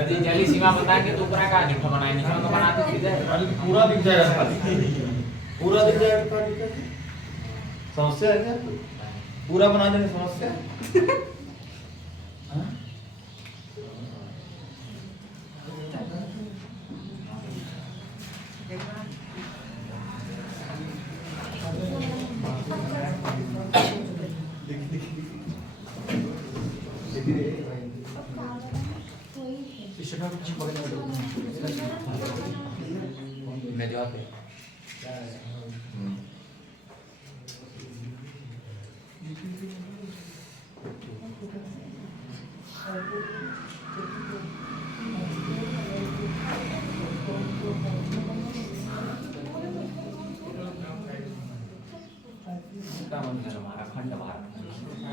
यदि जली सीमा बताएंगे तो ऊपर का दिखा बनाए नीचे तो बनाते सीधे पूरा दिख जाएगा खाली, पूरा दिख जाएगा खाली। समस्या है क्या? पूरा बना देंगे समस्या? हाँ?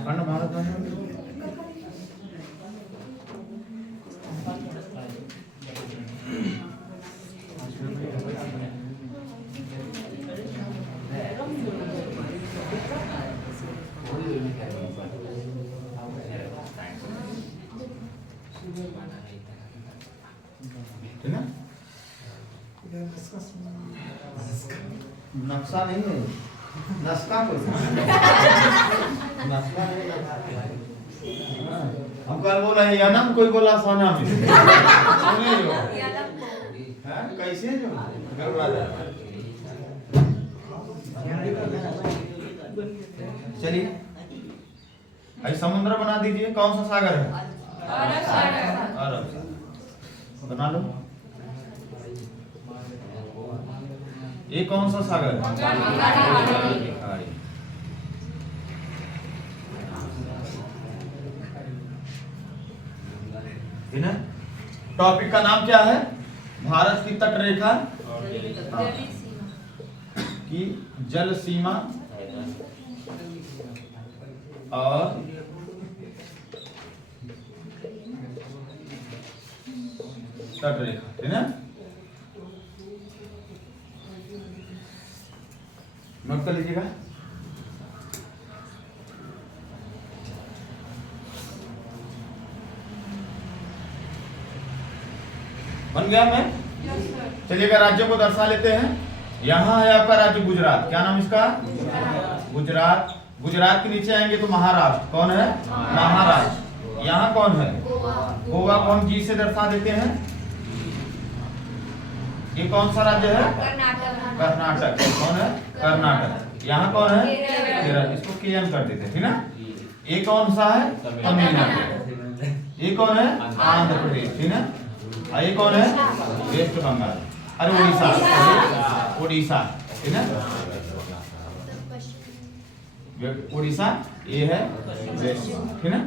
खंड भारत नक्शा नहीं है, नस्का को नस्का नहीं लगा। हम कल बोला यनम, कोई बोला सनम। सुने जो हैं कैसे जो गड़बड़ा जाए। चलिए अभी समुद्र बना दीजिए। कौन सा सागर है? अरब सागर बना लो। ये कौन सा सागर है? टॉपिक का नाम क्या है? भारत की तट रेखा की जल सीमा और तट रेखा, है ना? नोट कर लीजिएगा। बन गया मैं? चलिएगा राज्यों को दर्शा लेते हैं। यहाँ है आपका राज्य गुजरात। क्या नाम इसका? गुजरात। गुजरात के नीचे आएंगे तो महाराष्ट्र। कौन है? महाराष्ट्र। यहाँ कौन है? गोवा। कौन जी से दर्शा देते हैं? ये कौन सा राज्य है? कर्नाटक। कौन है? कर्नाटक। यहाँ कौन है? केरल। इसको केएन कर देते हैं ना। ये कौन सा है? तमिलनाडु। ये कौन है? आंध्र प्रदेश, ठीक है। ये कौन है? वेस्ट बंगाल। अरे उड़ीसा, उड़ीसा, ठीक है। उड़ीसा ये है वेस्ट, ठीक है।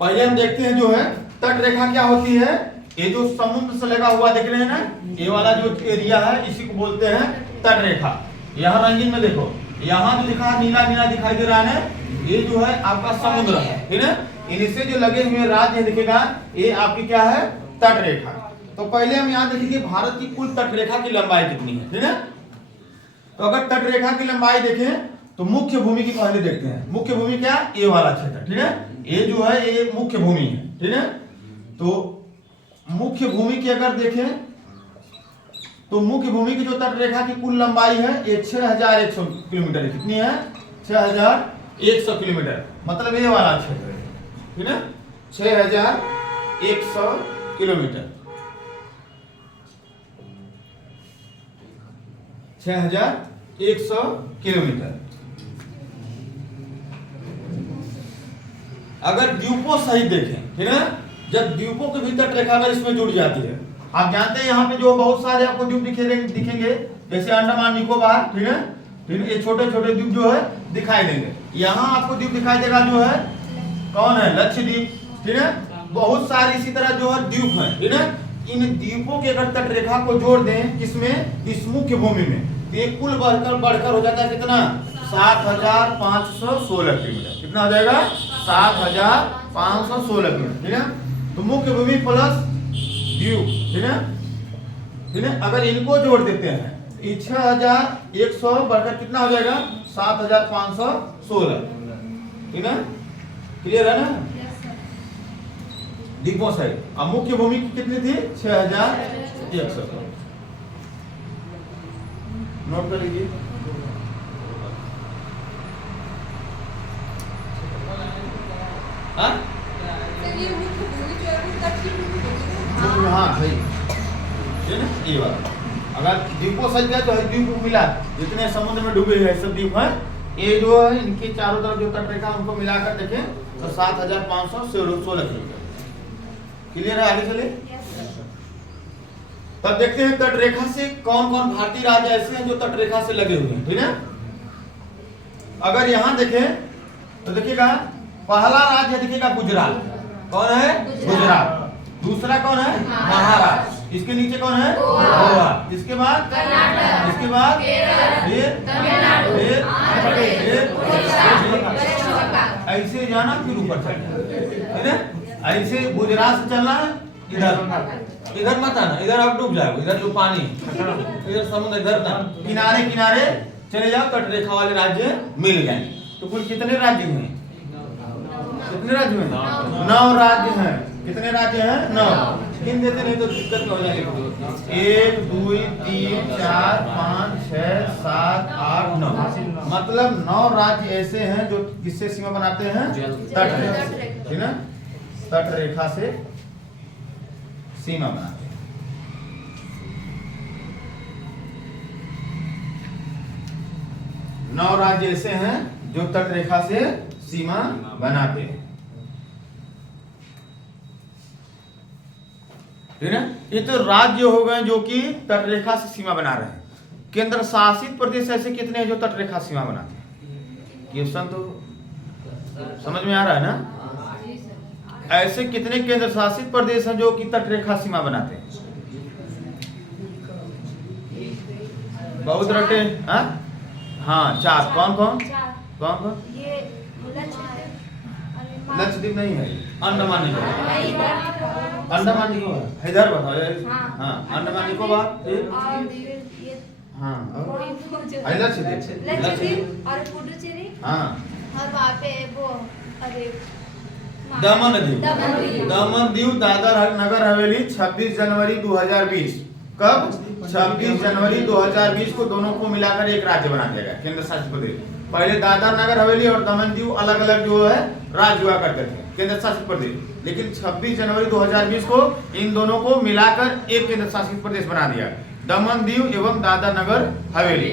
पहले हम देखते हैं जो है तट रेखा क्या होती है। ये जो समुद्र से लगा हुआ देख रहे हैं ना, ये वाला जो एरिया है इसी को बोलते हैं तट रेखा। यहाँ रंगीन में देखो, यहाँ जो दिखा नीला नीला दिखाई दे रहा है, ये जो है आपका समुद्र है, ठीक है। इनसे जो लगे हुए राज्य दिखेगा, ये आपकी क्या है? तट रेखा। तो पहले हम यहाँ देखेंगे भारत की कुल तट रेखा की लंबाई कितनी है, ठीक है। तो अगर तट रेखा की लंबाई देखें तो मुख्य भूमि की पहले देखते हैं। मुख्य भूमि क्या? ये वाला क्षेत्र, ठीक है। ये जो है ये मुख्य भूमि है, ठीक है। तो मुख्य भूमि की अगर देखें तो मुख्य भूमि की जो तट रेखा की कुल लंबाई है ये 6100 किलोमीटर है। कितनी है? 6100 किलोमीटर। मतलब ये वाला क्षेत्र है, ठीक है। 6100 किलोमीटर, 6100 किलोमीटर। अगर द्वीपों सहित देखें, ठीक है, जब द्वीपों के भी तट रेखा अगर इसमें जुड़ जाती है, आप जानते हैं यहाँ पे जो बहुत सारे आपको द्वीप दिखेंगे, जैसे अंडमान निकोबार, ठीक है। फिर ये छोटे छोटे द्वीप जो है दिखाई देंगे। यहाँ आपको द्वीप दिखाई देगा जो है कौन है? लक्षद्वीप, ठीक है। बहुत सारे इसी तरह जो है द्वीप है, ठीक है। इन द्वीपों के अगर तट रेखा को जोड़ दें किसमें? इस मुख्य भूमि में, तो ये कुल बढ़कर हो जाता है कितना? 7516 किलोमीटर। कितना हो जाएगा? 7516 किलोमीटर, ठीक है। तो मुख्य भूमि प्लस द्वीप, ठीक है। ठीक है। अगर इनको जोड़ देते हैं 6100 बढ़कर कितना हो जाएगा 7516, ठीक है, क्लियर है ना। द्वीपों साइड अब मुख्य भूमि कितनी थी 6100, नोट कर लीजिए। हाँ हाँ सही है ना, ये बात। अगर द्वीपों सज गए तो द्वीप मिला जितने समुद्र में डूबे हैं सब द्वीप हैं, ये जो है इनके चारों तरफ जो तट रेखा उनको मिलाकर देखें तो 7516 किलोमीटर। क्लियर है, आगे चले। तब देखते हैं तट रेखा से कौन कौन भारतीय राज्य ऐसे हैं जो तट रेखा से लगे हुए हैं, ठीक है। अगर यहां देखें तो देखिएगा पहला राज्य देखिएगा गुजरात, कौन है गुजरात। दूसरा कौन है महाराष्ट्र, इसके नीचे कौन है गोवा, इसके बाद कर्नाटक, इसके बाद ऐसे जाना फिर ऊपर चलना, है ना। ऐसे गुजरात से चलना है, इधर मत आना, इधर आप डूब जाओ, इधर जो पानी इधर समुद्र, इधर ना किनारे किनारे चले जाओ, तट रेखा वाले राज्य मिल गए। तो कुल कितने राज्य हुए, कितने राज्य हुए 9 राज्य हैं। कितने राज्य हैं 9। गिन देते नहीं तो दिक्कत हो जाएगी। 1 2 3 4 5 6 7 8 9, मतलब 9 राज्य ऐसे हैं जो किससे सीमा बनाते हैं तट रेखा, ठीक है, तट रेखा से सीमा बनाते हैं। 9 राज्य ऐसे हैं जो तट रेखा से सीमा बनाते हैं, ठीक है। ये तो राज्य हो गए जो कि तट रेखा से सीमा बना रहे हैं। केंद्र शासित प्रदेश ऐसे कितने हैं जो तट रेखा सीमा बनाते हैं, क्वेश्चन तो समझ में आ रहा है ना। ऐसे कितने केंद्र शासित प्रदेश हैं जो कि तट रेखा सीमा बनाते हैं, बहुत रटे। हाँ 4, कौन कौन कौन कौन। लक्षद्वीप नहीं है, अंडमान निकोबार, अंडमान निकोबार इधर बताओ। हाँ अंडमान निकोबार, हाँ लक्षद्वीप और पुडुचेरी, हाँ और वहाँ पे वो अरे दमन दीव दादर नगर हवेली 26 जनवरी 2020। कब 26 जनवरी 2020 को दोनों को मिलाकर एक राज्य बना दिया गया, केंद्र शासित प्रदेश। पहले दादर नगर हवेली और दमन दीव अलग अलग जो है राज्य हुआ करते थे, केंद्र शासित प्रदेश। लेकिन 26 जनवरी 2020 को इन दोनों को मिलाकर एक केंद्र शासित प्रदेश बना दिया, दमन दीव एवं दादर नगर हवेली।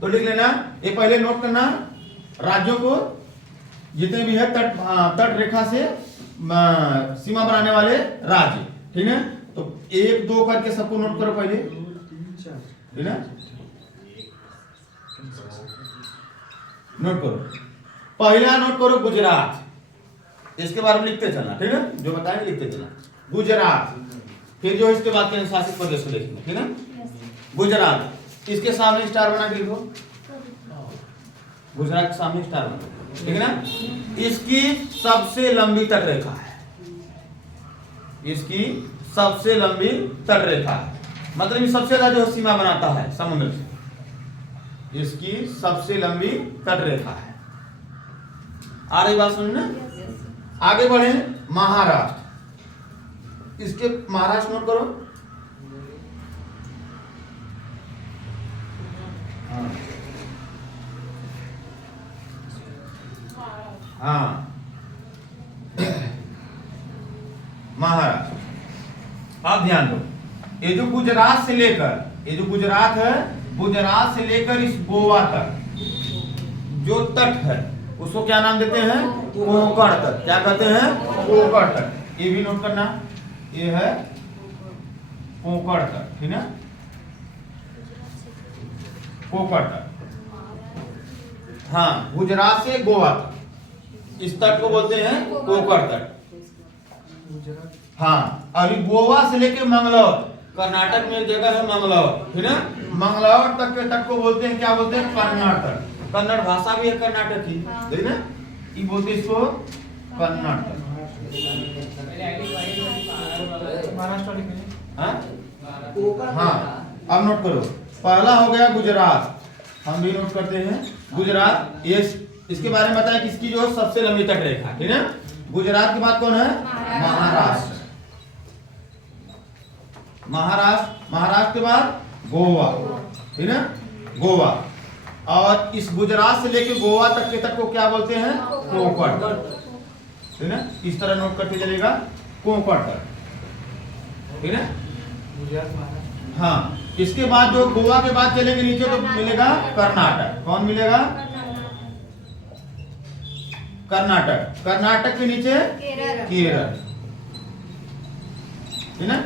तो लिख लेना, ये पहले नोट करना राज्यों को जितने भी है तट रेखा से सीमा बनाने वाले राज्य, ठीक है। तो 1 2 करके सबको नोट करो पहले, ठीक है, नोट करो। पहला नोट करो गुजरात, इसके बारे में लिखते चलना, ठीक है, जो बताएंगे लिखते चलना गुजरात। फिर जो इसके बाद केंद्र शासित प्रदेश को लिखना, ठीक है। गुजरात, इसके सामने स्टार बना के लिखो, गुजरात के सामने स्टार बना, ठीक है ना। इसकी सबसे लंबी तट रेखा है, इसकी सबसे लंबी तट रेखा है, मतलब ये सबसे ज्यादा जो सीमा बनाता है समुद्र से, इसकी सबसे लंबी तट रेखा है। आ रही बात समझ में। आगे बढ़े महाराष्ट्र, इसके महाराष्ट्र नोट करो। हाँ महाराष्ट्र। अब ध्यान दो, ये जो गुजरात से लेकर, ये जो गुजरात है, गुजरात से लेकर इस गोवा तक जो तट है उसको क्या नाम देते हैं कोंकण तट। क्या कहते हैं कोंकण तट। ये भी नोट करना, ये है कोंकण तट, ठीक है, कोंकण तट। हाँ गुजरात से गोवा तक इस तट को बोलते हैं कोंकण तट। हाँ अभी गोवा से लेके मंगलौर, कर्नाटक में एक जगह है मंगलौर, ठीक है, मंगलौर तक के तट को बोलते हैं, क्या बोलते हैं कन्नड़ तट। कन्नड़ भाषा भी है कर्नाटक की, ठीक है, ये बोलते हैं इसको कन्नड़ तट। हाँ, अब नोट करो। पहला हो गया गुजरात, हम भी नोट करते हैं गुजरात। ये इसके बारे में बताया किसकी जो है सबसे लंबी तट रेखा, ठीक है। गुजरात के बाद कौन है? महाराष्ट्र। महाराष्ट्र के बाद गोवा, ठीक है, गोवा। और इस गुजरात से लेकर गोवा तक के तट को क्या बोलते हैं? कोंकण तट, ठीक है। इस तरह नोट करते चलेगा, कोंकण तट, ठीक है। हाँ, इसके बाद जो गोवा के बाद चलेंगे नीचे तो मिलेगा कर्नाटक। कौन मिलेगा? कर्नाटक। कर्नाटक के नीचे केरल, ठीक है।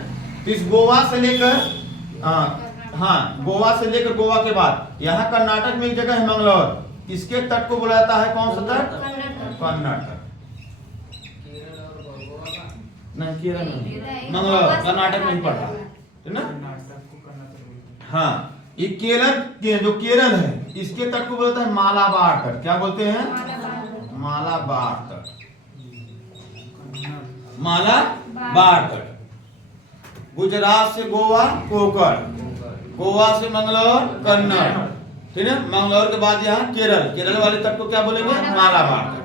इस गोवा से लेकर हाँ, गोवा से लेकर गोवा के बाद यहाँ कर्नाटक में एक जगह है मंगलौर, इसके तट को बोला जाता है कौन सा तट? कर्नाटक। नहीं, केरल नहीं, मंगलौर कर्नाटक नहीं पड़ता, ठीक ना। हाँ, ये केरल, जो केरल है इसके तट को बोलता है मालाबार तट। क्या बोलते हैं? मालाबार तट। मालाबार तट। गुजरात से गोवा कोंकण, गोवा से मंगलौर कन्नड़, ठीक है। मंगलौर के बाद यहाँ केरल, केरल वाले तट को क्या बोलेंगे? मालाबार तट।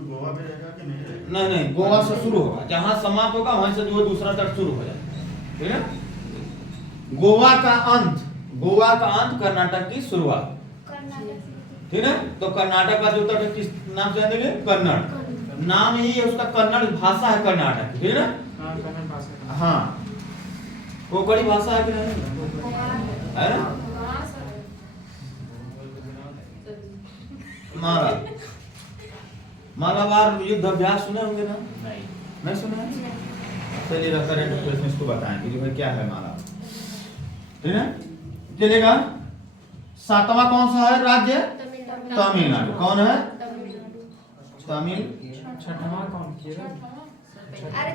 गोवा में रहेगा कि नहीं रहेगा? नहीं नहीं, गोवा से शुरू होगा, जहां समाप्त होगा वहीं से जो दूसरा तट शुरू हो जाएगा, ठीक है। गोवा का अंत कर्नाटक की शुरुआत, ठीक है। तो कर्नाटक का जो तट है किस नाम से जानेंगे? कन्नड़। नाम ही है उसका, कन्नड़ भाषा है कर्नाटक, ठीक है ना। हाँ, कोंकणी भाषा है कि नहीं? है ना। मालाबार युद्ध अभ्यास सुने होंगे ना? नहीं सुने? चलिएगा, करंट अफेयर्स इसको बताएं कि जो है क्या है मालाबार, ठीक है। चलेगा। सातवां कौन सा है राज्य? तमिलनाडु। कौन है? तमिल। छठवां कौन? केरल। अरे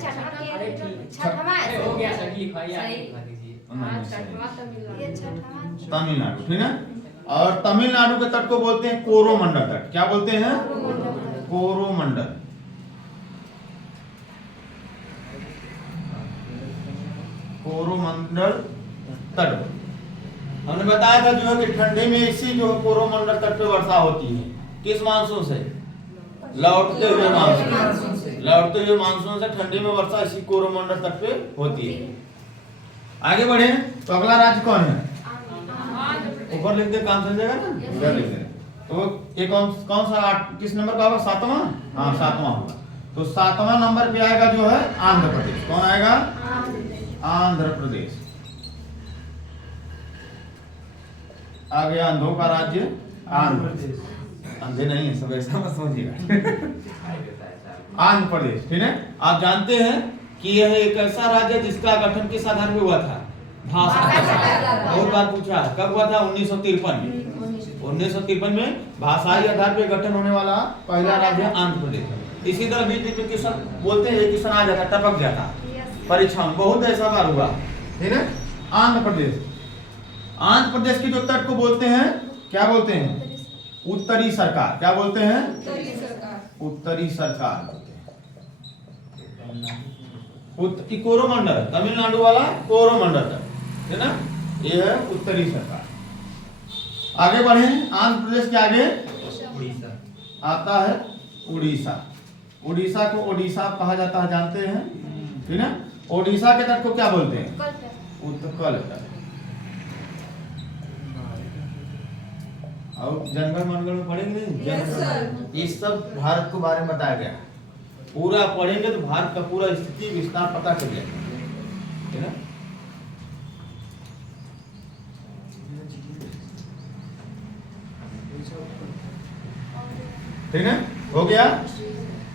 छठवां हो गया, सही भैया। तमिलनाडु, ठीक है। और तमिलनाडु के तट को बोलते हैं कोरोमंडल तट। क्या बोलते हैं? कोरोमंडल। कोरोमंडल तट हमने बताया था जो है कि ठंडी में इसी जो कोरोमंडल तट पे वर्षा होती है। किस मानसून से? लौटते हुए मानसून से ठंडी में वर्षा इसी कोरोमंडल तट पे होती है। आगे बढ़े तो अगला राज्य कौन है? ऊपर लिख दे, काम समझेगा ना, उधर लिख दे। तो ये कौन सा किस नंबर का होगा? सातवां। हाँ, सातवां होगा। तो सातवां नंबर पे आएगा जो है आंध्र प्रदेश। कौन आएगा? आंध्र प्रदेश। आ गया अंधों का राज्य आंध्र प्रदेश। अंधे नहीं है सब, ऐसा मत समझिएगा। आंध्र प्रदेश, ठीक है। आप जानते हैं कि यह एक ऐसा राज्य है जिसका गठन किस आधार पे हुआ था? भाषा। बहुत बार पूछा, कब हुआ था? 1953 में। 1953 में भाषाई आधार पे गठन होने वाला पहला राज्य आंध्र प्रदेश। इसी तरह बीच बीच में क्वेश्चन बोलते हैं, क्वेश्चन आ जाता, टपक जाता परीक्षा में, बहुत ऐसा बार हुआ, ठीक है। आंध्र प्रदेश। आंध्र प्रदेश की जो तट को बोलते हैं, क्या बोलते हैं? उत्तरी सरकार। क्या बोलते हैं? उत्तरी सरकार। कोरोमंडल, तमिलनाडु वाला कोरोमंडल तट, है ना। ये है उत्तरी सरकार। आगे बढ़े, आंध्र प्रदेश के आगे आता है उड़ीसा। उड़ीसा को ओडिशा कहा जाता है, जानते हैं, ठीक है। ओडिशा के तट को क्या बोलते हैं? उत्कल तट। और जंगल मंगल में पढ़ेंगे नहीं? ये सब भारत के बारे में बताया गया। पूरा पढ़ेंगे तो भारत का पूरा स्थिति विस्तार पता चल जाएगा, है ना। ठीक है, हो गया।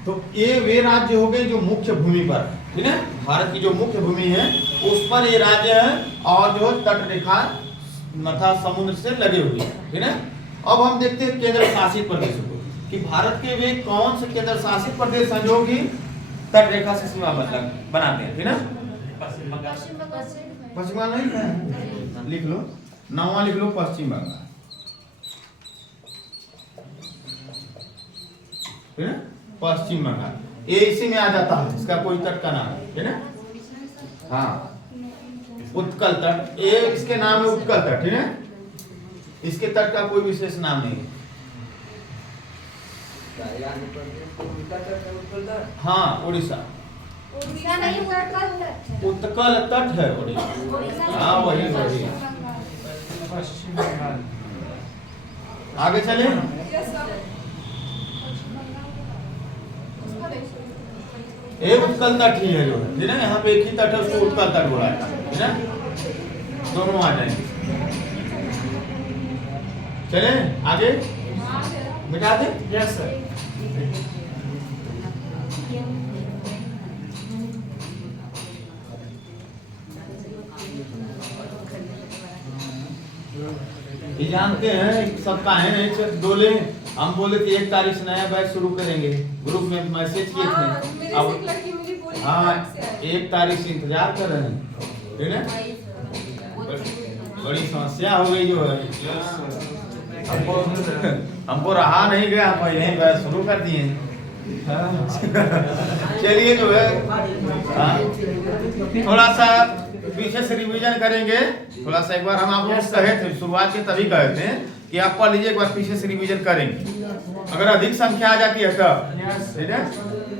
तो ये वे राज्य हो गए जो मुख्य भूमि पर, ठीक है, भारत की जो मुख्य भूमि है उस पर ये राज्य है और जो तट रेखा तथा समुद्र से लगे हुए हैं, ठीक है। अब हम देखते हैं केंद्र शासित प्रदेशों को कि भारत के वे कौन से केंद्र शासित प्रदेश हैं जो कि तट रेखा से सीमा बनाते हैं, ठीक है। पश्चिम बंगाल नहीं है, लिख लो, 9वां लिख लो, पश्चिम बंगाल, ठीक है। पश्चिम बंगाल ये इसी में आ जाता है, इसका कोई तट का नाम है ना। हाँ, उत्कल तट, ये इसके नाम है उत्कल तट, ठीक है। इसके तट का कोई विशेष नाम नहीं है। हाँ, उड़ीसा उड़ीसा नहीं, उत्कल तट है उड़ीसा। उड़ीसा हाँ वही वही। पश्चिम बंगाल। आगे चले। एक उत्कल तट ही है जो है ना, यहाँ पे एक ही तट है, उसको उत्कल तट बोला है ना। दोनों आ जाएंगे। चले आगे, मिटा दे। Yes sir. ये जानते हैं सबका है नहीं डोले। हम बोले थे 1 तारीख से नया बैच शुरू करेंगे, ग्रुप में मैसेज किए थे। अब हाँ 1 तारीख से इंतजार कर रहे हैं, ठीक है। बड़ी समस्या हो गई जो है, हमको रहा नहीं गया, हम यही बैच शुरू कर दिए। चलिए जो है थोड़ा सा पीछे से रिवीजन करेंगे। थोड़ा सा एक बार हम आप लोग कहे थे शुरुआत के तभी कहे थे कि आप पढ़ लीजिए, एक बार पीछे से रिवीजन करेंगे। अगर अधिक संख्या आ जाती है तब, ठीक है।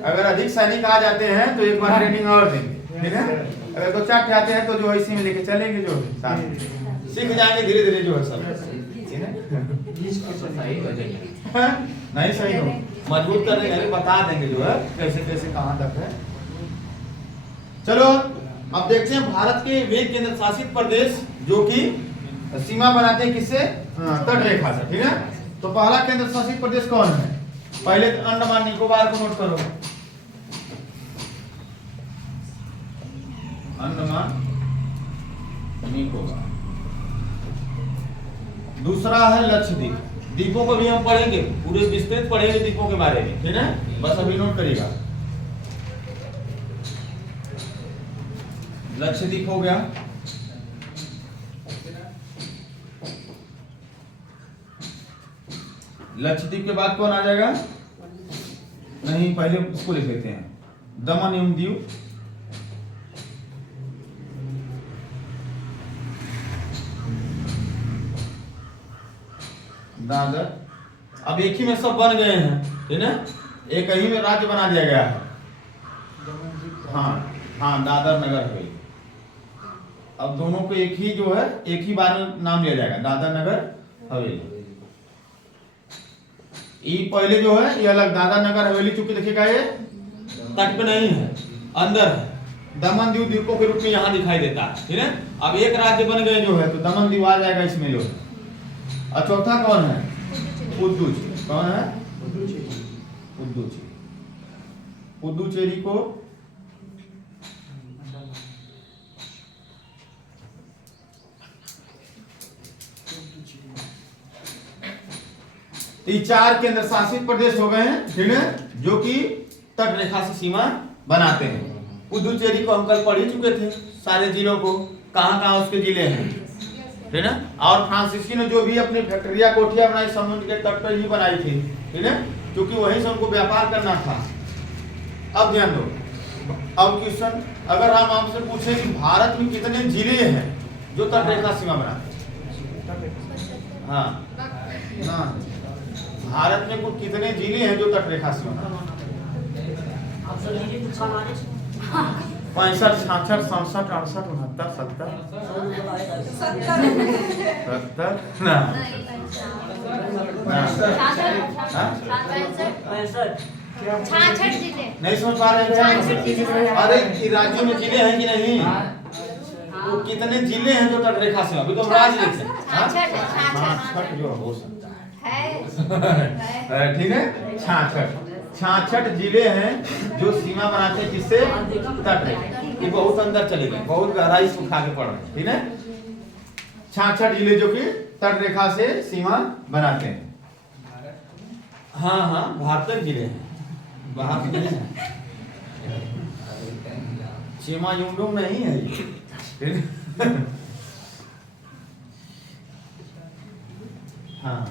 अगर अधिक सैनिक आ जाते हैं तो एक बार ट्रेनिंग और देंगे, ठीक है। अगर 2-4 आते हैं तो जो इसी में लेके चलेंगे, जो सीख जाएंगे धीरे धीरे जो है सब, ठीक है। नहीं सही हो, मजबूत करने के लिए बता देंगे जो है कैसे कैसे कहाँ तक है। चलो अब देखते हैं भारत के वे केंद्र शासित प्रदेश जो कि सीमा बनाते हैं किससे, तट रेखा से, ठीक है। तो पहला केंद्र शासित प्रदेश कौन है? पहले तो अंडमान निकोबार को नोट करो, अंडमान निकोबार। दूसरा है लक्षद्वीप, द्वीपों को भी हम पढ़ेंगे, पूरे विस्तृत पढ़ेंगे द्वीपों के बारे में, ठीक है। बस अभी नोट करिएगा। लक्षद्वीप हो गया। लक्षद्वीप के बाद कौन आ जाएगा? नहीं, पहले उसको लिख लेते हैं, दमन एवं दीव, दादर। अब एक ही में सब बन गए हैं, ठीक है। एक ही में राज्य बना दिया गया है। हाँ हाँ, दादर नगर हवेली। अब दोनों को एक ही जो है एक ही बार में नाम लिया जाएगा, दादर नगर हवेली। ये पहले जो है ये अलग, दादर नगर हवेली चूंकि देखिएगा ये तट पे नहीं है, अंदर है। दमन दीव द्वीपों के रूप में यहाँ दिखाई देता है, ठीक है। अब एक राज्य बन गए जो है, तो दमन दीव आ जाएगा इसमें जो है। और चौथा कौन है? पुदुचेरी। कौन है? पुदुचेरी। पुदुचेरी को ये 4 केंद्र शासित प्रदेश हो गए हैं, ठीक है, जो कि तट रेखा से सीमा बनाते हैं। पुदुचेरी को हम कल पढ़ ही चुके थे, सारे जिलों को, कहाँ कहाँ उसके जिले हैं, ठीक है। और फ्रांसीसी ने जो भी अपनी फैक्ट्रिया कोठिया बनाई समुद्र के तट पर ही बनाई थी, ठीक है, क्योंकि वहीं से उनको व्यापार करना था। अब ध्यान दो, अब क्वेश्चन अगर हम आपसे पूछे कि भारत में कितने जिले हैं जो तट रेखा सीमा बनाते हैं? हाँ ना, भारत में कुल कितने जिले हैं जो तट रेखा सीमा बनाते हैं? 65, 66, 67, 68, 69, 70 ना, नहीं समझ पा रहे हैं? अरे राज्यों में जिले हैं कि नहीं? वो कितने जिले हैं जो तट रेखा से? अभी तो राज्य लिखते हैं, 66 जो हो सकता है, ठीक है। 66 जिले हैं जो सीमा बनाते हैं किससे? तट रेखा। ये बहुत अंदर चले गए, बहुत गहराई से उठा के पढ़ रहे हैं, ठीक है। 66 जिले जो कि तट रेखा से सीमा बनाते हैं। हाँ हाँ, भारत के जिले हैं, बाहर नहीं है। चेमा युंडुम नहीं है ये। हाँ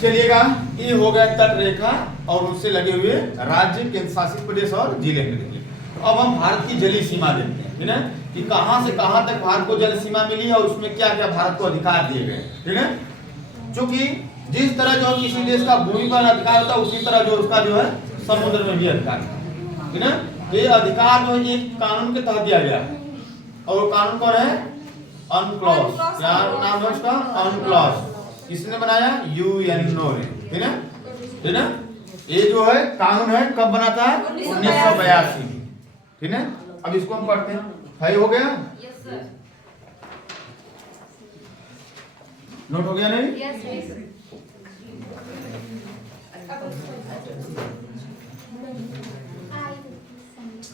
चलिएगा, ये हो गया तट रेखा और उससे लगे हुए राज्य, केंद्र शासित प्रदेश और जिले में। अब हम भारत की जलीय सीमा देखते हैं, ठीक है, कि कहां से कहां तक भारत को जल सीमा मिली है और उसमें क्या क्या भारत को अधिकार दिए गए, ठीक है। क्योंकि जिस तरह जो किसी देश का भूमि पर अधिकार होता है उसी तरह जो उसका जो है समुद्र में भी अधिकार है, ठीक है। ये अधिकार जो है एक कानून के तहत दिया गया है और वो कानून कौन है? अनक्लॉज। क्या नाम है उसका? अनक्लॉज। किसने बनाया? यूएनओ ने, ठीक है, ठीक है। ये जो है कानून है कब बना था? 1982 में, ठीक है। अब इसको हम पढ़ते हैं। है हो गया? Yes sir. नोट हो गया नहीं? Yes yes.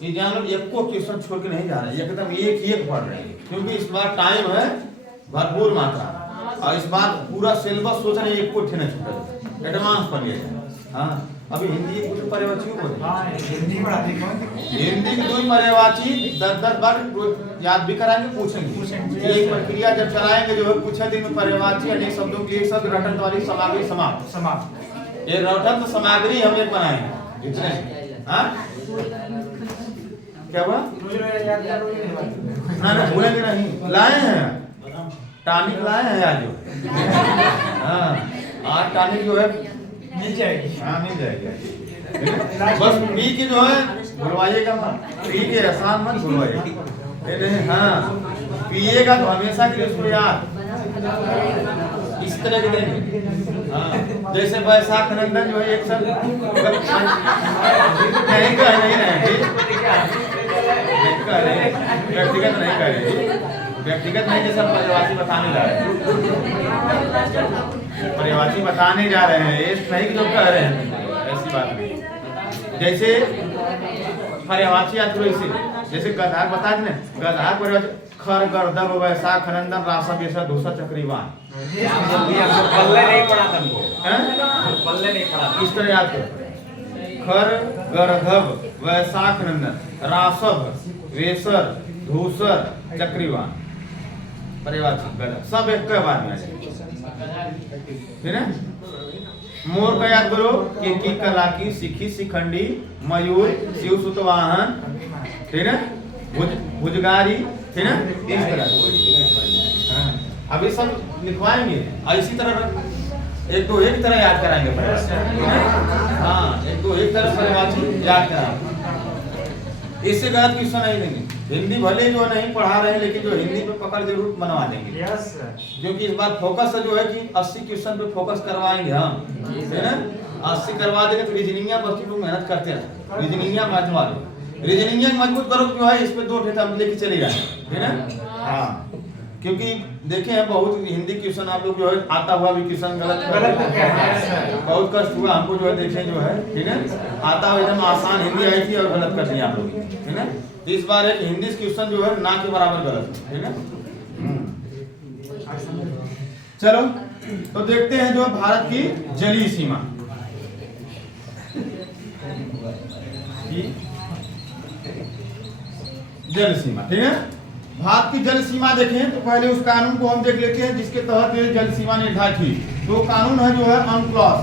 ये जान लो, एक को क्वेश्चन छोड़ के नहीं जा रहे हैं, एकदम एक ही एक पढ़ रहे हैं, क्योंकि इस बार टाइम है भरपूर मात्रा और इस बार पूरा सिलेबस सोच रहे हैं एक को ठेने छूटे एडवांस पढ़ लिया जाए। हाँ, अभी हिंदी कुछ पर्यायवाची को हिंदी पढ़ाते कौन? हिंदी की 2 पर्यायवाची 10-10 बार याद भी कराएंगे, पूछेंगे। एक प्रक्रिया जब चलाएंगे जो है पूछे दिन में पर्यायवाची अनेक शब्दों के एक शब्द रटंत वाली समाग्री समाप्त। ये रटंत समाग्री हम एक बनाएंगे इतने। हाँ, क्या हुआ? ना भूलेंगे नहीं, लाए हैं टॉनिक, लाए हैं आज जो। हाँ, आज टॉनिक जो है मिल जाएगी। हाँ, मिल जाएगी। बस पी के जो है भुलवाइएगा मत, पी के आसान मत भुलवाइए। हाँ, पिएगा तो हमेशा के लिए उसको याद इस तरह के देंगे। हाँ, जैसे वैशाख नंदन जो है एक सब नहीं कह रहे, व्यक्तिगत नहीं कह रहे, व्यक्तिगत नहीं, जैसे पर्यायवाची बताने जा रहे हैं, पर्यायवाची बताने जा रहे हैं, ये नहीं कि जो कह रहे हैं, ऐसी बात नहीं। जैसे पर्यायवाची याद करो, इसे जैसे गधार बता दें, गधार पर्यायवाची खर गर्दभ वैशाख नंदन रासा बेसा धूसा चक्रीवान। पल्ले नहीं पढ़ा तुमको, पल्ले नहीं पढ़ा, इस तरह याद करो। खर गर्दभ वैशाख नंदन रासभ वेसर धूसर चक्रीवान पर्यायवाची गधा सब एक के बार में, ठीक है। मोर का याद करो कि कला की सिखी शिखंडी मयूर शिव सुतवाहन, ठीक है, भुजगारी, ठीक है, इस तरह। हाँ, अभी सब लिखवाएंगे और इसी तरह एक तो एक तरह याद कराएंगे, हाँ, एक तो एक तरह पर्यायवाची याद कराएंगे। इससे गलत क्वेश्चन नहीं देंगे। हिंदी भले जो नहीं पढ़ा रहे हैं लेकिन जो हिंदी पे पकड़ जरूर बनवा देंगे। यस, क्योंकि इस बार फोकस जो है कि 80 क्वेश्चन पे फोकस करवाएंगे हम, है ना। 80 करवा देंगे तो रीजनिंग बच्चे लोग मेहनत करते हैं, रीजनिंग मजबूत करो, रीजनिंग मजबूत करो जो है इस पे 2 ठेठा लेके चले जाए, है ना। हाँ, क्योंकि देखे हैं बहुत हिंदी क्वेश्चन आप लोग जो है आता हुआ भी क्वेश्चन गलत बहुत कष्ट हुआ हमको जो है, देखें जो है, ठीक है, आता हुआ एकदम आसान हिंदी आई थी और गलत कर दिया आप लोग, है ना। तो इस बार एक हिंदी क्वेश्चन जो है ना के बराबर गलत, ठीक है। चलो तो देखते हैं जो भारत की जलीय सीमा, जल सीमा, ठीक है। भारत की जल सीमा देखें तो पहले उस कानून को हम देख लेते हैं जिसके तहत ये जल सीमा निर्धारित हुई। तो कानून है जो है अनक्लॉज,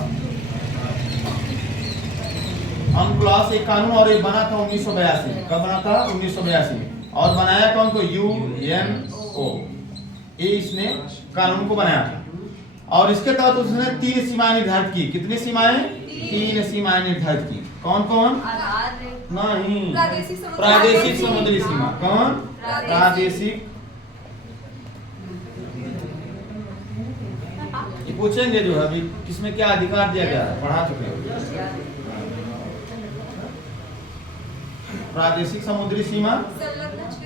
अनक्लॉज एक कानून, और ये बना था 1982 में। कब बना था? 1982 में। और बनाया कौन? तो यूएनओ, ये इसने कानून को बनाया था और इसके तहत उसने 3 सीमाएं निर्धारित की। कितनी सीमाएं? 3 सीमाएं निर्धारित की। कौन कौन? नहीं, प्रादेशिक समुद्री सीमा। कौन? प्रादेशिक। ये पूछेंगे जो है अभी किसमें क्या अधिकार दिया गया है, पढ़ा चुके हैं। प्रादेशिक समुद्री सीमा,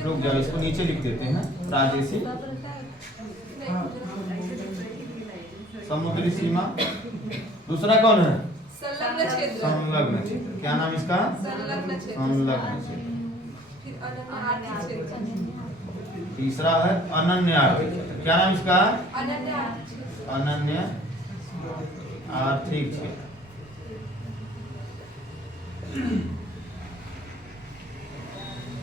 रुक जाओ इसको नीचे लिख देते हैं। प्रादेशिक समुद्री सीमा। दूसरा कौन है? संलग्न क्षेत्र। संलग्न क्षेत्र। क्या नाम इसका? संलग्न क्षेत्र। संलग्न क्षेत्र। फिर अनन्य आर्थिक क्षेत्र। तीसरा है अनन्य आर्थिक क्षेत्र। क्या नाम इसका? अनन्य आर्थिक क्षेत्र। अनन्य आर्थिक क्षेत्र।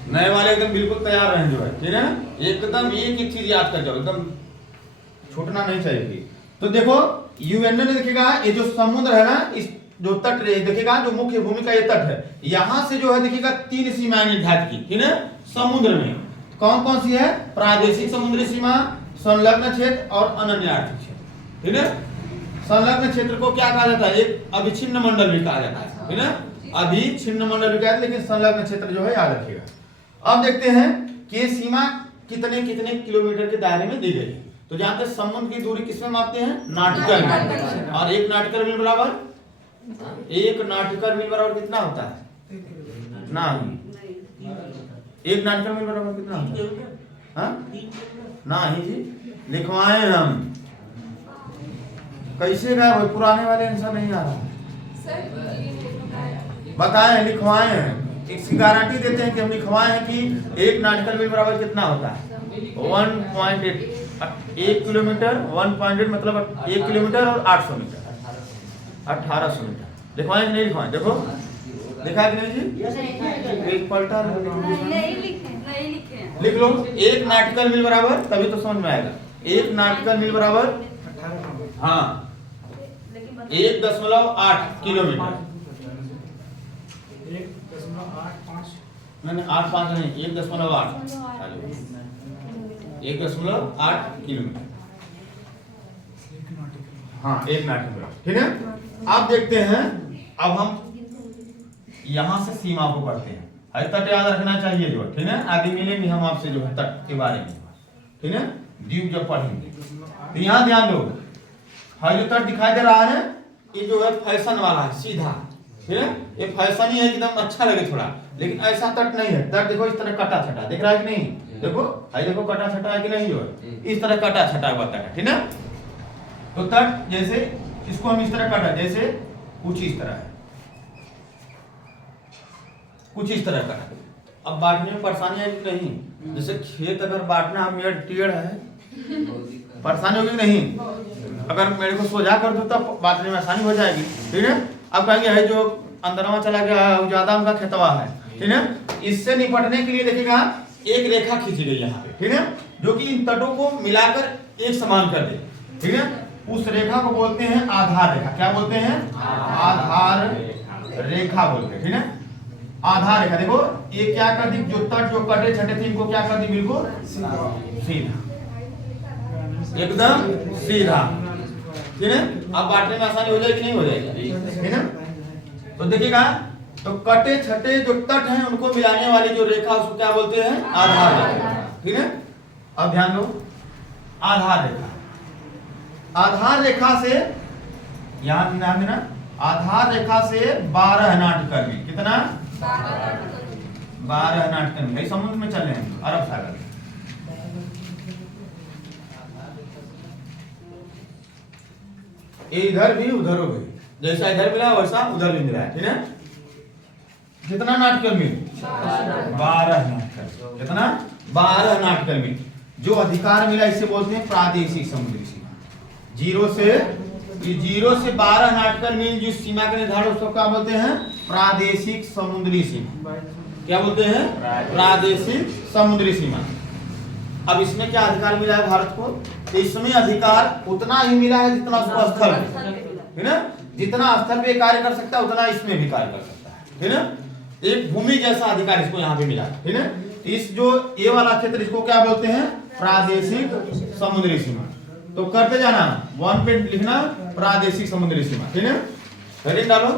नए वाले एकदम बिल्कुल तैयार रहें जो है, ठीक है ना। एकदम एक एक चीज याद कर जाओ, एकदम छूटना नहीं चाहिए। तो देखो यूएनओ ने देखिएगा ये जो समुद्र है ना, इस जो तट देखिएगा, जो मुख्य भूमि का ये तट है, यहां से जो है देखिएगा 3 सीमाएं निर्धारित की, ठीक है। समुद्र में कौन कौन सी है? प्रादेशिक समुद्री सीमा, संलग्न क्षेत्र और अनन्य आर्थिक क्षेत्र, ठीक है। संलग्न क्षेत्र को क्या कहा जाता है? एक अविच्छिन्न मंडल भी कहा जाता है, ठीक है। अविच्छिन्न मंडल भी कहते हैं, लेकिन संलग्न क्षेत्र जो है याद रखिएगा। अब देखते हैं कि ये सीमा कितने कितने किलोमीटर के दायरे में दी गई है। तो जानते हैं समुद्र की दूरी किसमें मापते हैं? नाटिकल मील। और 1 नाटिकल मील बराबर 1 नाटिकल मील बराबर कितना होता है? नहीं, 1 नाटिकल मील बराबर कितना होता है? हाँ नहीं जी, लिखवाए हम कैसे गए भाई, पुराने वाले आंसर नहीं आ रहा है। सर ये बताएं, लिखवाए हैं, इसकी गारंटी देते हैं कि हम लिखवाए हैं कि 1 नाटिकल मील बराबर कितना होता है? 1.8, 1 किलोमीटर 1.8 मतलब 1 किलोमीटर और 800 मीटर, 1800 मीटर। लिखवाएं कि नहीं लिखवाएं? देखो लिखा है कि नहीं जी? एक पलटा लिख लो। 1 नाटिकल मील बराबर, तभी तो समझ में आएगा। 1 नाटिकल मील बराबर हाँ 1.8 किलोमीटर, 8.5 नहीं, 1.8 1.8 किलोमीटर, हाँ 1 नाटिकल, ठीक है। अब देखते हैं, अब हम यहां से सीमा को पढ़ते हैं। तट याद रखना चाहिए जो, ठीक है। आगे मिलेंगे हम आपसे जो है तट के बारे में, ठीक है, द्वीप जब पढ़ेंगे। तो यहाँ ध्यान दो, जो तट दिखाई दे रहा है ये जो है फैशन वाला है, सीधा, ठीक है। ये फैशन ही है, एकदम अच्छा लगे थोड़ा, लेकिन ऐसा तट नहीं है। तट देखो इस तरह कटा छटा दिख रहा है कि नहीं? देखो देखो कटा छटा है कि नहीं? जो है इस तरह कटा छटा हुआ तट है, ठीक है। तो तट जैसे इसको हम इस तरह काटा, जैसे कुछ इस तरह है, कुछ इस तरह का। अब बांटने में परेशानी है कि नहीं? जैसे खेत अगर बांटना हम टेढ़ है, परेशानी होगी कि नहीं? अगर मेरे को सोजा कर दो तब बांटने में आसानी हो जाएगी, ठीक है। अब कहेंगे है जो अंदरवा चला गया है ज्यादा उनका खेतवा है, ठीक है। इससे निपटने के लिए देखिएगा एक रेखा खींची गई यहाँ पे, ठीक है, जो कि इन तटों को मिलाकर एक समान कर दे, ठीक है। उस रेखा को बोलते हैं आधार रेखा। क्या बोलते हैं? आधार रेखा बोलते हैं, ठीक है। आधार रेखा देखो ये क्या कर दी, जो तट जो कटे छटे थे इनको क्या कर दी? बिल्कुल सीधा, एकदम सीधा, ठीक है। अब बांटने में आसानी हो जाएगी नहीं हो जाएगी, ठीक है। तो देखिएगा, तो कटे छटे जो तट हैं उनको मिलाने वाली जो रेखा उसको क्या बोलते हैं? आधार रेखा, ठीक है। अब ध्यान दो, आधार रेखा, आधार रेखा से यहां ध्यान देना, आधार रेखा से 12 नाटिकल मील, कितना? 12 नाटिकल मील। समुद्र में चल रहे हैं, अरब सागर। इधर भी उधर हो गई, जैसा इधर मिला वैसा उधर भी मिला है, ठीक है। कितना नाटिकल मील? 12 नाटिकल। कितना? 12 नाटिकल मील। जो अधिकार मिला इसे बोलते हैं प्रादेशिक समुद्री सीमा। 0 से 12 नाटिकल मील जिस सीमा के निर्धारण उसको क्या बोलते हैं? प्रादेशिक समुद्री सीमा। क्या बोलते हैं? प्रादेशिक समुद्री सीमा। अब इसमें क्या अधिकार मिला है भारत को? तो इसमें अधिकार उतना ही मिला है जितना उसको स्थल है ना, जितना स्थल पे कार्य कर सकता है उतना इसमें भी कार्य कर सकता है, ठीक है। एक भूमि जैसा अधिकार इसको यहाँ पे मिला, ठीक है। इस जो ये वाला क्षेत्र इसको क्या बोलते हैं? प्रादेशिक समुद्री सीमा। तो करते जाना, 1 पे लिखना प्रादेशिक समुद्री सीमा, ठीक है। हेडिंग डालो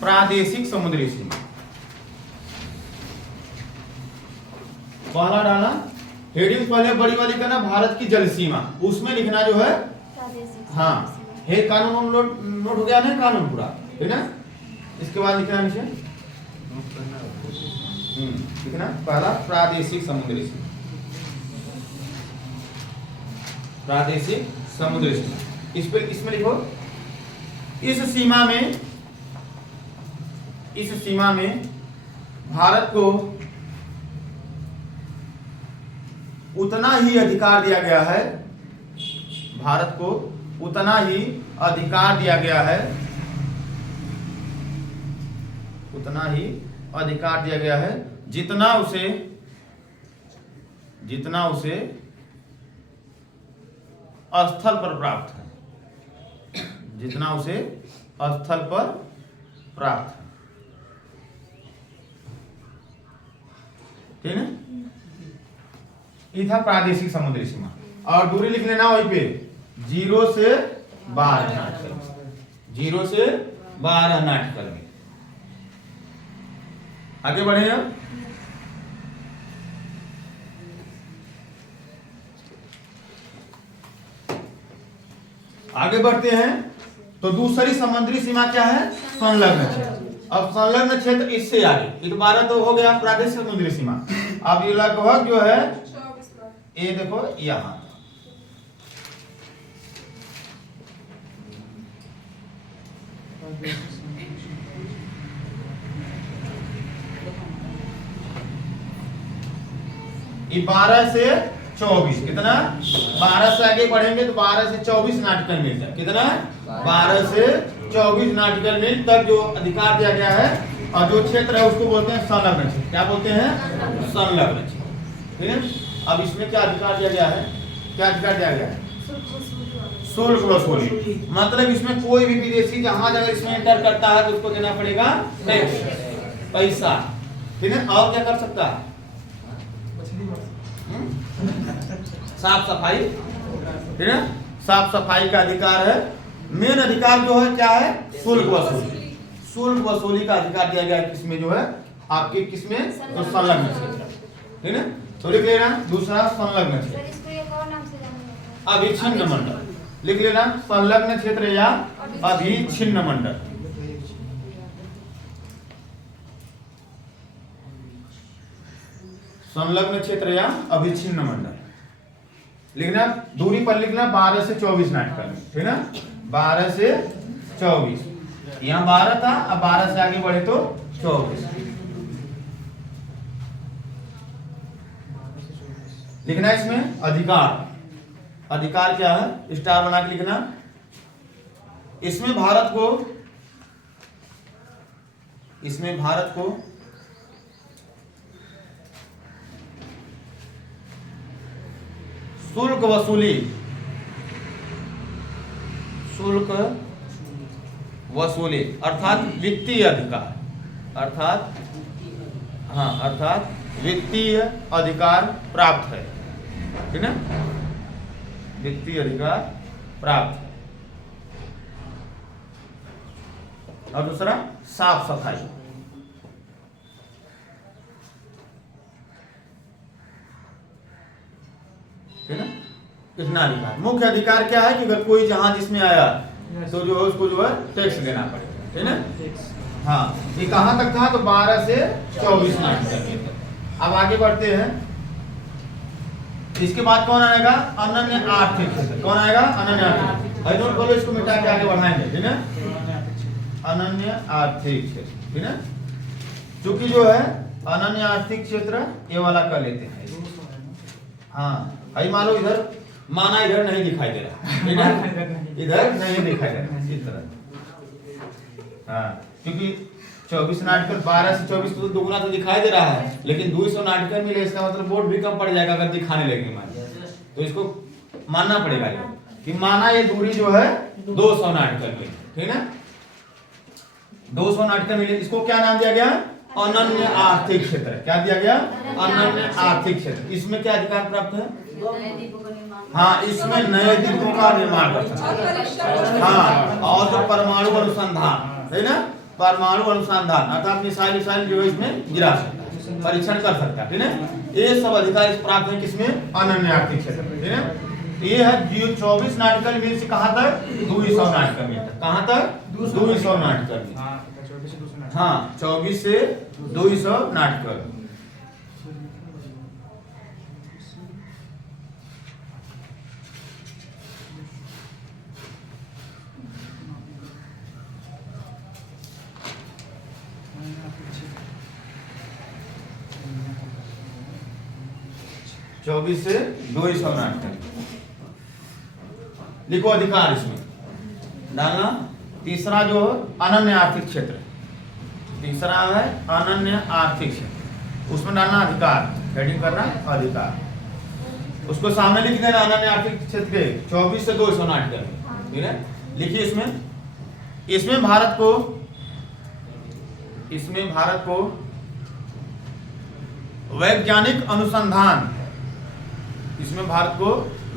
प्रादेशिक समुद्री सीमा, पहला डालना हेडिंग, पहले बड़ी वाली करना भारत की जल सीमा, उसमें लिखना जो है हाँ हे कानून नोट हो गया ना, कानून पूरा, ठीक है। इसके बाद लिखना नीचे लिखना पहला प्रादेशिक समुद्री सीमा, प्रादेशिक समुद्री सीमा। इस पे इसमें लिखो इस सीमा में भारत को उतना ही अधिकार दिया गया है, भारत को उतना ही अधिकार दिया गया है, उतना ही अधिकार दिया गया है जितना उसे स्थल पर प्राप्त है, जितना उसे स्थल पर प्राप्त, ठीक है। ये था प्रादेशिक समुद्री सीमा। और दूरी लिख लेना वहीं पे 0 से 12 नाटिकल, 0 से 12 नाटिकल में। आगे बढ़े अब। आगे बढ़ते हैं तो दूसरी समुद्री सीमा क्या है? संलग्न क्षेत्र। अब संलग्न क्षेत्र इससे आगे, ये तो 12 तो हो गया प्रादेशिक समुद्री सीमा। अब ये लगभग जो है 24 बार। ये देखो यहां, ये 12 से 24 कितना? 12 से आगे बढ़ेंगे तो 12 से 24 नाटिकल मिल जाए। कितना? 12 से 24 नाटिकल मील तक जो अधिकार दिया गया है, और जो क्षेत्र है उसको बोलते हैं संलग्न क्षेत्र। क्या बोलते हैं? संलग्न क्षेत्र, ठीक है। अब इसमें क्या अधिकार दिया गया है? क्या अधिकार दिया गया है? शुल्क वसूली। मतलब इसमें कोई भी विदेशी जहां जगह इसमें एंटर करता है तो उसको देना पड़ेगा टैक्स, पैसा, ठीक है। और क्या कर सकता है? साफ सफाई, ठीक है। साफ सफाई का अधिकार है। मेन अधिकार जो है क्या है? शुल्क वसूली। शुल्क वसूली का अधिकार दिया गया है किसमें? जो है आपके किसमें? तो संलग्न क्षेत्र, ठीक है। तो लिख लेना दूसरा संलग्न क्षेत्र, अभिच्छिन्न मंडल। लिख लेना संलग्न क्षेत्र या अभिच्छिन्न मंडल। संलग्न क्षेत्र या अभिच्छिन्न मंडल लिखना। दूरी पर लिखना 12 से 24 नाटिकल, ठीक है। 12 से 24, यहाँ 12 था, अब 12 से आगे बढ़े तो 24 लिखना। इसमें अधिकार, अधिकार क्या है? स्टार बना के लिखना। इसमें भारत को शुल्क वसूली अर्थात वित्तीय अधिकार, अर्थात वित्तीय अधिकार प्राप्त है, ठीक है। वित्तीय अधिकार प्राप्त। और दूसरा साफ सफाई, ठीक है। कितना अधिकार? मुख्य अधिकार क्या है कि अगर कोई जहां जिसमें आया तो जो है उसको जो है टैक्स देना पड़ेगा, ठीक है ना। हाँ, ये कहां तक था? तो 12 से 24 नाटिकल। अब आगे बढ़ते हैं। इसके बाद कौन आएगा? अनन्य आर्थिक क्षेत्र। कौन आएगा? अनन्य आर्थिक। आई नोट बोलो, इसको मिटा के आगे बढ़ाएंगे, ठीक है। अनन्य आर्थिक क्षेत्र, ठीक है। चूंकि जो है अनन्य आर्थिक क्षेत्र ये वाला कर लेते हैं। हाँ, भाई मान लो इधर माना इधर नहीं दिखाई दे रहा, ठीक है। इधर नहीं दिखाई दे रहा इस तरह। हाँ, क्योंकि 24 नाटिकल 12 से 24 तो दुगना तो दिखाई दे रहा है, लेकिन 200 नाटिकल मिले, इसका मतलब वोट भी कम पड़ जाएगा अगर दिखाने लगे मान। तो इसको मानना पड़ेगा कि माना ये दूरी जो है 200 नाटिकल मिले, ठीक है। 200 नाटिकल मिले, इसको क्या नाम दिया गया? अनन्य आर्थिक क्षेत्र। क्या दिया गया? अनन्य आर्थिक क्षेत्र। इसमें क्या अधिकार प्राप्त है? हाँ, इसमें नए द्वीपों का निर्माण कर सकते हैं। हाँ, और जो परमाणु अनुसंधान है ना, परमाणु अनुसंधान अर्थात मिसाइल जो है इसमें गिरा सकता है, परीक्षण कर सकता है, ठीक है। ये सब अधिकार प्राप्त है किसमें? अनन्य आर्थिक क्षेत्र, ठीक है। ये है 24 नाटिकल मील से कहां तक? 200 नाटिकल मील तक। कहां तक? 200 नाटिकल मील। हाँ, 24 से 200 नाटिकल। चौबीस से 200 नाटिकल लिखो अधिकार इसमें डालना। तीसरा जो अनन्य आर्थिक क्षेत्र, तीसरा है अनन्य आर्थिक क्षेत्र, उसमें डालना अधिकार, हेडिंग करना अधिकार। उसको सामने लिख देना अनन्य आर्थिक क्षेत्र के 24 से 200 नाटिकल, ठीक है। लिखिए इसमें इसमें भारत को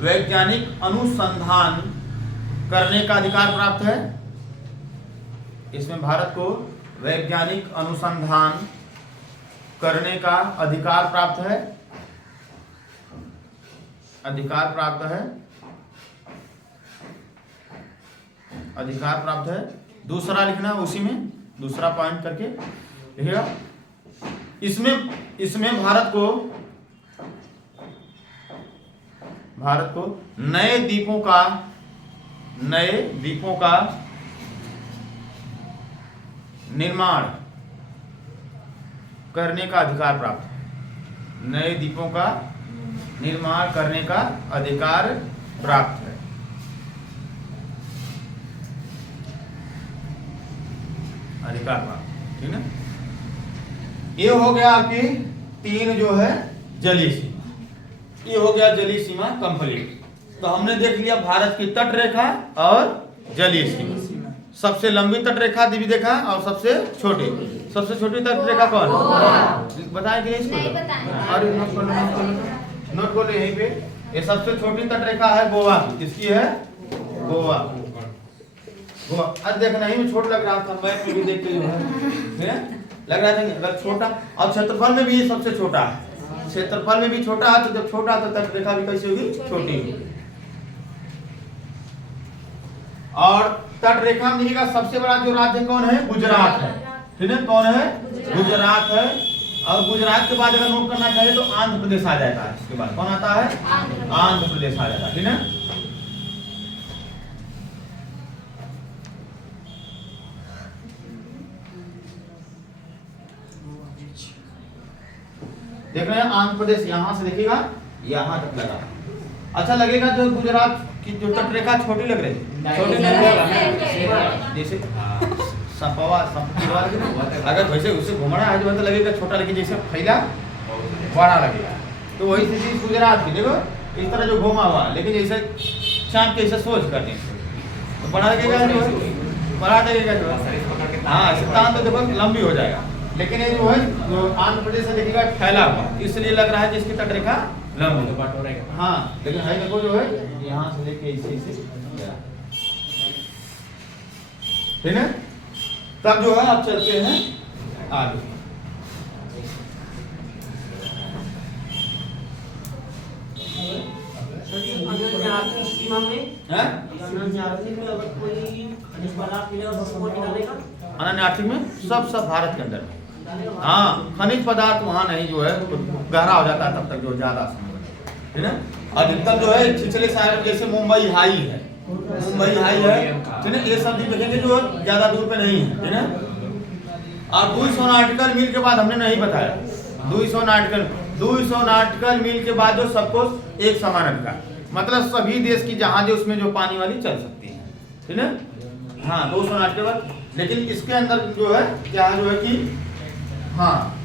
वैज्ञानिक अनुसंधान करने का अधिकार प्राप्त है। इसमें भारत को वैज्ञानिक अनुसंधान करने का अधिकार प्राप्त है। दूसरा लिखना उसी में, दूसरा पॉइंट करके लिखिएगा। इसमें भारत को नए द्वीपों का निर्माण करने का अधिकार प्राप्त है। नए द्वीपों का निर्माण करने का अधिकार प्राप्त है। अधिकार प्राप्त, ठीक है। ये हो गया आपकी 3 जो है जलीय सीमा। ये हो गया जलीय सीमा कंप्लीट। तो हमने देख लिया भारत की तट रेखा और जलीय सीमा। सबसे लंबी तट रेखा भी देखा और सबसे छोटी तट रेखा कौन बताए कि इसको? अरे नोट कर लो यहीं पे। ये सबसे छोटी तट रेखा है गोवा की। किसकी है? गोवा। आज देखना ही में छोटा लग रहा था, मैप में भी देख के जो है लग रहा था अगर छोटा, और क्षेत्रफल में भी ये सबसे छोटा है। क्षेत्रफल में भी छोटा है, तो जब छोटा तो तट रेखा भी कैसी होगी? छोटी होगी। और तट रेखा में देखिएगा सबसे बड़ा जो राज्य कौन है? गुजरात है, ठीक है। कौन है? गुजरात है। और गुजरात के बाद अगर नोट करना चाहिए तो आंध्र प्रदेश आ जाता है। इसके बाद कौन आता है? आंध्र प्रदेश आ जाता है, ठीक है। देख रहे हैं आंध्र प्रदेश यहां से देखिएगा यहां तक लगा। अच्छा लगेगा जो गुजरात की जो तट रेखा छोटी लग रही है, छोटी नहीं जैसे सपवा अगर वैसे उसे घुमाना है तो लगेगा छोटा, लेकिन जैसे फैला बड़ा लगेगा। तो वही स्थिति गुजरात की देखो इस तरह जो घुमा हुआ, लेकिन जैसे चांद के ऐसे सोच करने तो बड़ा लगेगा जो है, बड़ा लगेगा जो है। हाँ सिद्धांत तो देखो लंबी हो जाएगा, लेकिन ये जो है जो आंध्र प्रदेश से देखिएगा फैला हुआ, इसलिए लग रहा है कि इसकी तट रेखा लंबी। हाँ लेकिन है देखो जो है यहाँ से लेके इसे ठीक है। तब जो है आप चलते हैं आगे। सीमा में अनन्य आर्थिक में सब भारत के अंदर में। हाँ खनिज पदार्थ वहाँ नहीं जो है तो गहरा हो जाता है तब तक जो ज्यादा है ना। अधिकतर जो है छिछले शहर जैसे मुंबई हाई है, मुंबई हाई है ठीक है। ये सब भी देखेंगे जो ज्यादा दूर पे नहीं है ठीक है। और 200 नाटिकल मील के बाद हमने नहीं बताया 200 नाटिकल मील के बाद जो सबको एक समान अधिकार, मतलब सभी देश की जहाज उसमें जो पानी वाली चल सकती है ठीक है। हाँ 200 नाटिकल बाद, लेकिन इसके अंदर जो है क्या जो है कि हाँ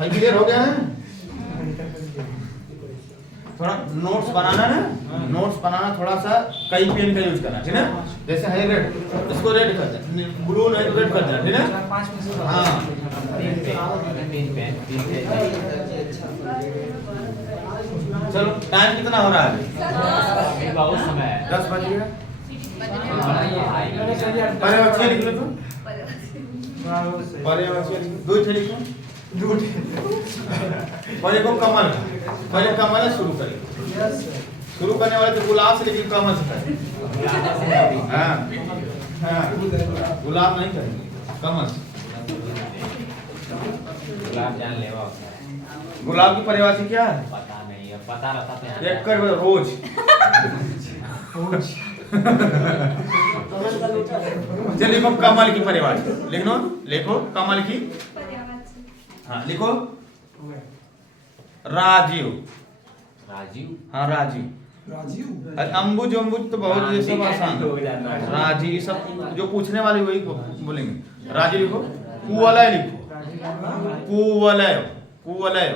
क्लियर हो गया है। थोड़ा नोट्स बनाना ना, नोट्स बनाना थोड़ा सा कई पेन का यूज करना ठीक है। जैसे है रेड, इसको रेड कर दे, ब्लू नहीं तो रेड कर देना ठीक है। हाँ चलो टाइम कितना हो रहा है? बहुत समय है 10 बज गया। पर्यावरण लिख लो तुम, पर्यावरण दो थे लिखो, पहले को कमल, पहले कमल शुरू करें। शुरू करने वाले तो गुलाब से, लेकिन कमल से करें। हाँ गुलाब नहीं करेंगे, कमल से। गुलाब जान लेवा गुलाब की परिभाषा क्या है? पता नहीं है, पता रहता तो एक कर रोज चलिए लिखो कमल की परिभाषा, लिखो लिखो कमल की। हाँ लिखो राजीव। राजीव हाँ राजीव। अम्बुज अम्बुज तो बहुत ये सब आसान है। राजीव ये सब जो पूछने वाले वही बोलेंगे। राजीव लिखो, कुवलय लिखो, कुवलय कुवलय